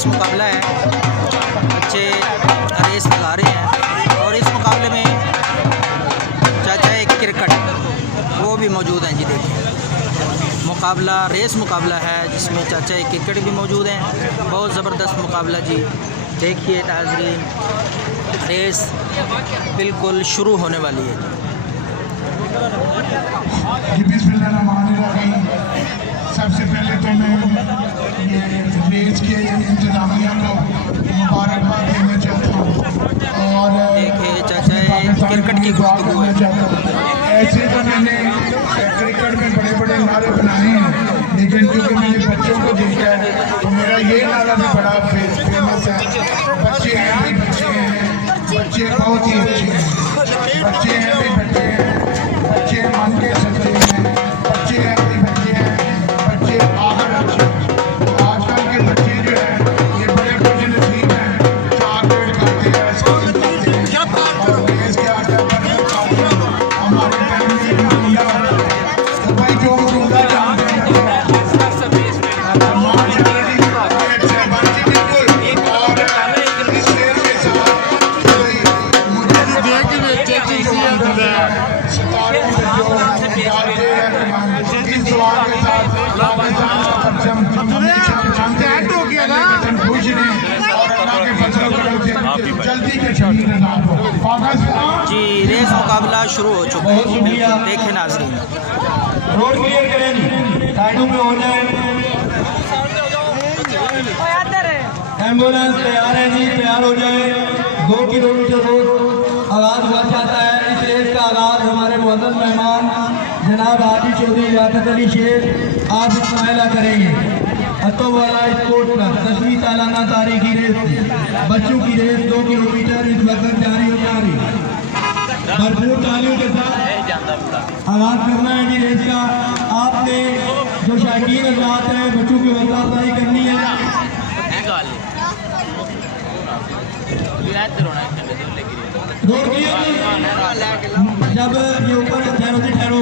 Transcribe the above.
Race मुकाबला है, बच्चे रेस लगा रहे हैं और इस मुकाबले में चाचा एक क्रिकेट वो भी मौजूद हैं जी। देखिए मुकाबला रेस मुकाबला है जिसमें चाचा एक क्रिकेट भी मौजूद हैं। बहुत ज़बरदस्त मुकाबला जी। देखिए नाज़रीन, रेस बिल्कुल शुरू होने वाली है जी। सबसे पहले तो मैं ये रेस के इंतजामिया को मुबारकबाद देना चाहता हूँ और देखिए चाचा क्रिकेट की गुफ्तगू है। ऐसे तो मैंने क्रिकेट में बड़े बड़े नारे बनाए हैं, लेकिन क्योंकि मैंने बच्चों को देखा है तो मेरा ये नारा भी बड़ा फेमस है, बच्चे हैं भी बच्चे हैं, बच्चे बहुत ही अच्छे हैं, बच्चे हैं भी बच्चे हैं, बच्चे मन के सच्चे हैं, बच्चे हैं भी बच्चे हैं, बच्चे आकर अच्छे हैं। आजकल के बच्चे जो हैं ये बड़े कुछ नसीब हैं, चॉकलेट खाते हैं, स्कूल खाते हैं और देश के आगे खाते हैं। हमारे टाइम में गुंडा तो भाई जो गुंडा जानते हैं जी। रेस मुकाबला शुरू हो चुका है। देखें नाज़रीन, रोड क्लियर करें जी, साइडों में हो जाए। एम्बुलेंस तैयार है जी, तैयार हो जाए। 2 किलोमीटर रोड आगाज हुआ चाहता है। इस रेस का आगाज हमारे मुअज़्ज़ज़ मेहमान जनाब हाजी चौधरी लियाकत अली शेख आप इस्माइला करेंगे। अतो वाला स्पोर्ट का 10वीं सालाना तारीखी रेस बच्चों की रेस 2 किलोमीटर इस वक्त जारी हो जा रही। भरपूर तालियों के साथ आगाज करना है जी रेस का। आपने जो शायकीन हज़रात हैं बच्चों की हौसला अफजाई करनी है। जब ये ऊपर ठहरो जी, ठहरो